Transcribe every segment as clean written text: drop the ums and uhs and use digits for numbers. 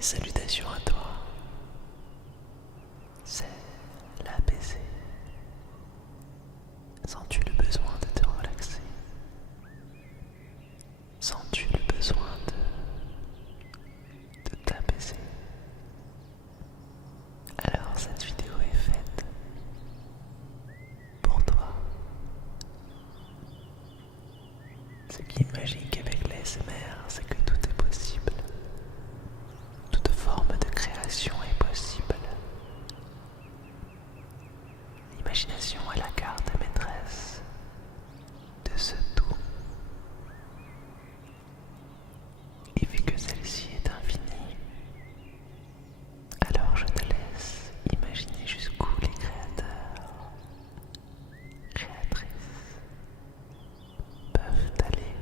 Salutations à toi, c'est l'APC. Sens-tu le besoin de te relaxer? Sens-tu le besoin de t'apaiser? Alors cette vidéo est faite pour toi. Ce qui est magique avec l'ASMR, c'est que tout est possible. Toute forme de création est possible. L'imagination est la carte maîtresse de ce tout. Et vu que celle-ci est infinie, alors je te laisse imaginer jusqu'où les créateurs, créatrices peuvent aller.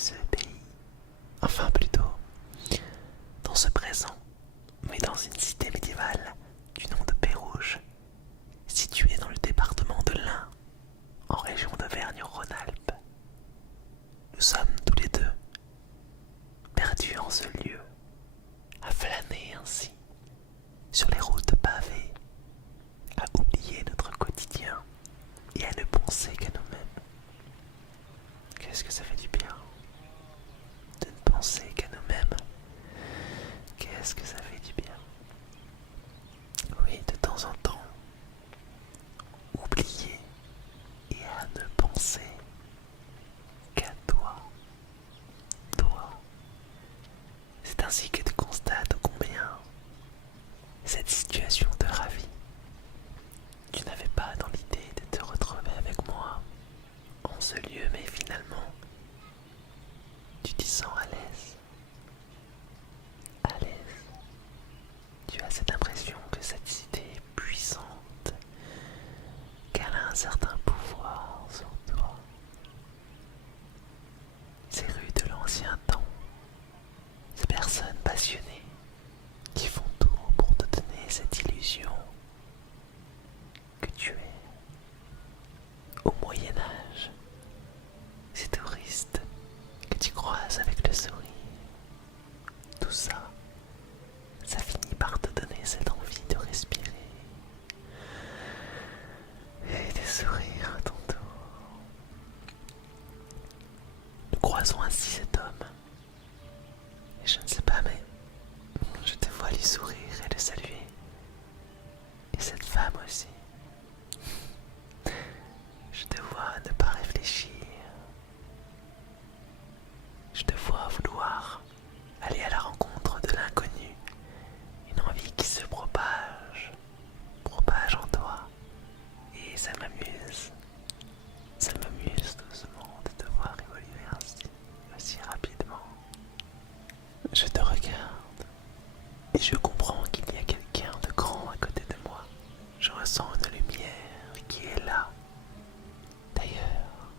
ce pays. Enfin plutôt, dans ce présent, mais dans une cité médiévale du nom de Pérouge, située dans le département de l'Ain, en région d'Auvergne-Rhône-Alpes. Nous sommes tous les deux perdus en ce lieu, à flâner ainsi, sur les routes pavées, à oublier notre quotidien et à ne penser qu'à nous-mêmes. Qu'est-ce que ça fait du bien de ne penser qu'à nous-mêmes? Qu'est-ce que ça fait du bien? Oui, de temps en temps, oublier et à ne penser qu'à toi. Toi. C'est ainsi que tu constates combien cette situation te ravit. Tu n'avais pas dans l'idée de te retrouver avec moi en ce lieu, mais finalement, tu t'y sens à l'aise. À l'aise. Tu as cette impression que cette cité est puissante, qu'elle a un certain pouvoir sur toi. Ces rues de l'ancien temps, ces personnes passionnées qui font tout pour te donner cette illusion que tu es au Moyen-Âge, ces touristes que tu croises avec le sourire. Tout ça, ça finit par te donner cette envie de respirer et de sourire à ton tour. Nous croisons ainsi cet homme, et je ne sais pas, mais je te vois lui sourire et le saluer. Et cette femme aussi. Je te vois ne pas réfléchir. Je te vois vouloir aller à la rencontre de l'inconnu. Une envie qui se propage en toi. Et ça m'amuse. Ça m'amuse doucement de te voir évoluer ainsi, aussi rapidement. Je te regarde et je comprends qu'il y a quelqu'un de grand à côté de moi. Je ressens une lumière qui est là. D'ailleurs,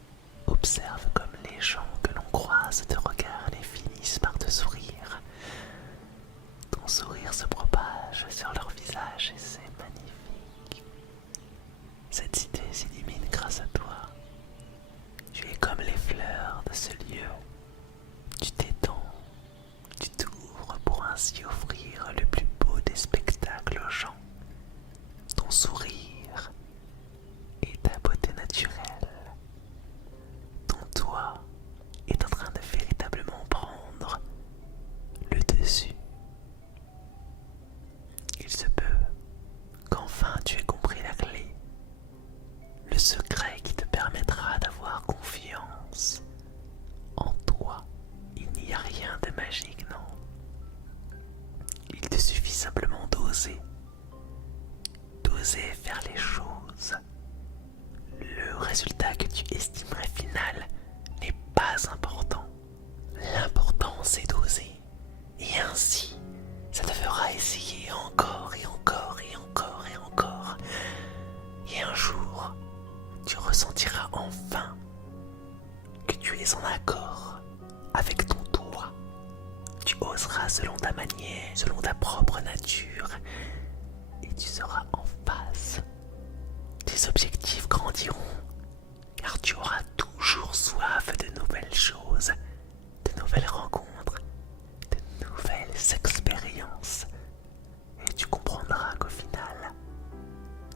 observe comme les gens que l'on croise te regardent et finissent par te sourire. Ton sourire se propage sur leur visage et c'est magnifique. Cette cité s'illumine grâce à toi. Tu es comme les fleurs de ce lieu. Tu t'étends, tu t'ouvres pour ainsi offrir le plus beau des spectacles aux gens. Ton sourire et ta beauté naturelle. Ton toit est en train de véritablement prendre le dessus. Il se peut qu'enfin tu aies compris la clé, le secret qui te permettra d'avoir confiance en toi. Il n'y a rien de magique, non. Il te suffit simplement d'oser. D'oser faire les choses. Le résultat que tu estimerais final n'est pas important. L'important c'est d'oser. Et ainsi, ça te fera essayer encore et encore et encore et encore. Et un jour, tu ressentiras enfin que tu es en accord avec ton toi. Tu oseras selon ta manière, selon ta propre nature. Et tu seras en phase. Tes objectifs grandiront, car tu auras toujours soif de nouvelles choses, de nouvelles rencontres, de nouvelles expériences. Et tu comprendras qu'au final,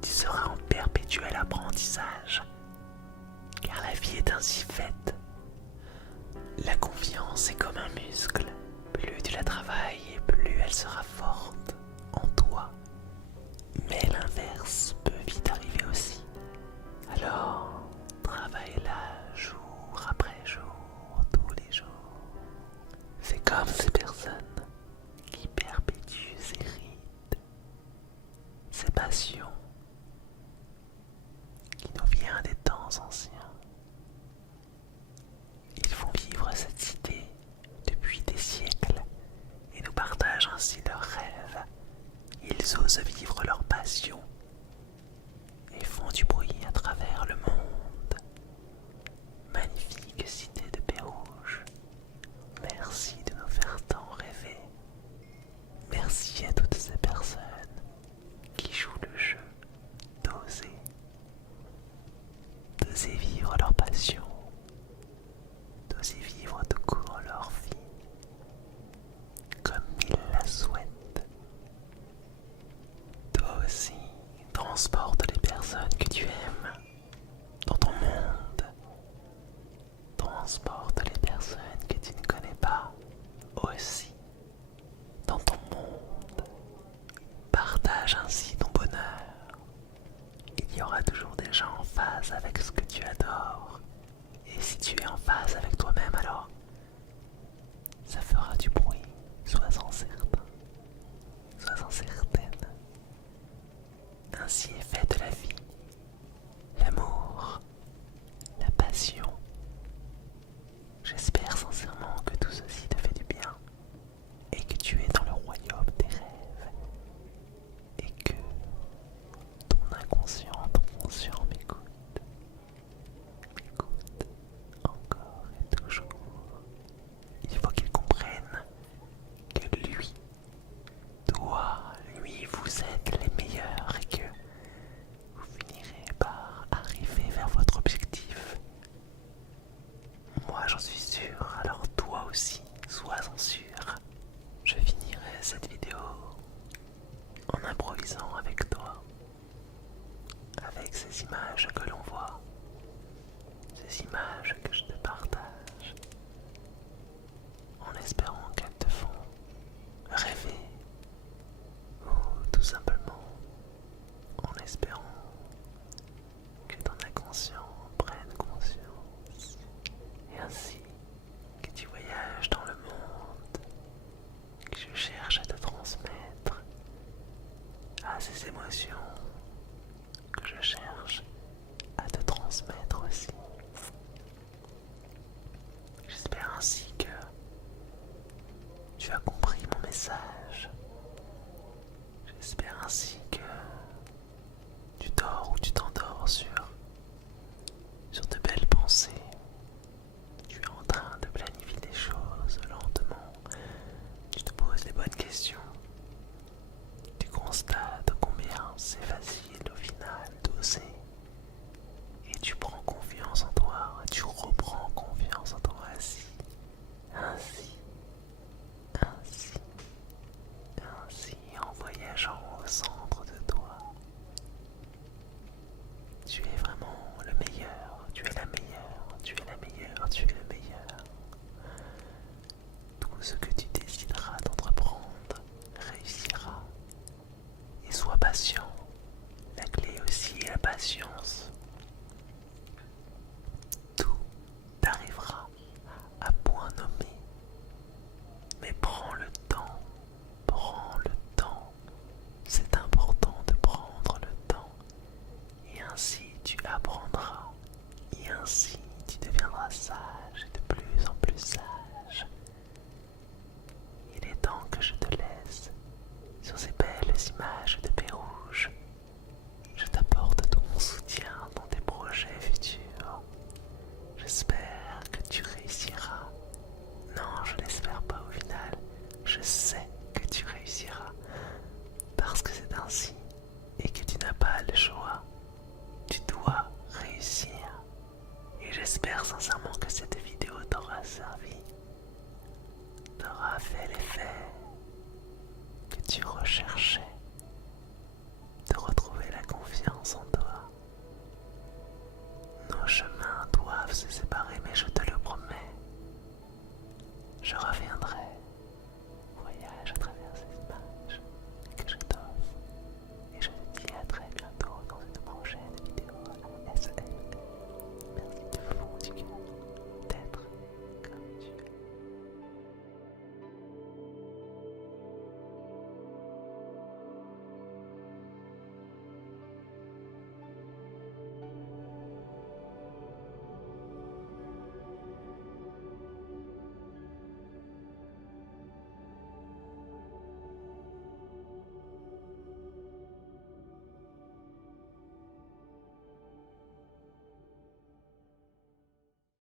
tu seras en perpétuel apprentissage, car la vie est ainsi faite. La confiance est comme un muscle. Plus tu la travailles et plus elle sera forte en toi. Mais l'inverse peut vite arriver aussi. Alors, travaille-la jour transporte les personnes que tu ne connais pas aussi dans ton monde. Partage ainsi ton bonheur. Il y aura toujours des gens en phase avec ce que tu adores. Et si tu es en phase avec toi-même, alors ça fera du bruit. Sois-en certain. Sois-en certaine. Ainsi est faite la vie. L'amour, la passion. J'espère sincèrement que tout ceci te fait du bien et que tu es dans le royaume des rêves et que ton inconscient, ton conscient m'écoute encore et toujours. Il faut qu'il comprenne que lui, toi, lui, vous êtes les meilleurs et que vous finirez par arriver vers votre objectif. Moi j'en suis sûr, alors toi aussi, sois-en sûr. Je finirai cette vidéo en improvisant avec toi, avec ces images que l'on voit, ces images que je